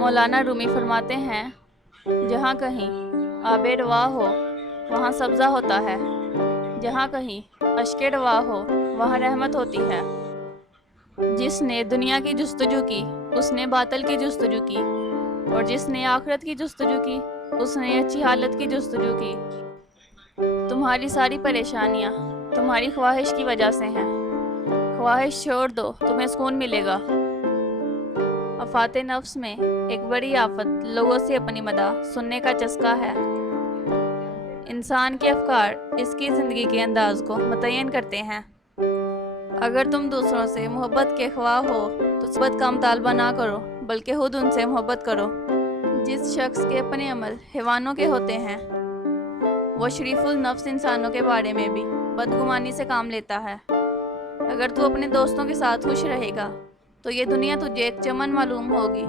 مولانا رومی فرماتے ہیں، جہاں کہیں آب روا ہو وہاں سبزہ ہوتا ہے، جہاں کہیں اشک روا ہو وہاں رحمت ہوتی ہے۔ جس نے دنیا کی جستجو کی اس نے باطل کی جستجو کی، اور جس نے آخرت کی جستجو کی اس نے اچھی حالت کی جستجو کی۔ تمہاری ساری پریشانیاں تمہاری خواہش کی وجہ سے ہیں۔ خواہش چھوڑ دو، تمہیں سکون ملے گا۔ آفات نفس میں ایک بڑی آفت لوگوں سے اپنی مداح سننے کا چسکا ہے۔ انسان کے افکار اس کی زندگی کے انداز کو متعین کرتے ہیں۔ اگر تم دوسروں سے محبت کے خواہ ہو تو صحبت کا مطالبہ نہ کرو، بلکہ خود ان سے محبت کرو۔ جس شخص کے اپنے عمل حیوانوں کے ہوتے ہیں وہ شریف النفس انسانوں کے بارے میں بھی بدگمانی سے کام لیتا ہے۔ اگر تو اپنے دوستوں کے ساتھ خوش رہے گا تو یہ دنیا تجھے ایک چمن معلوم ہوگی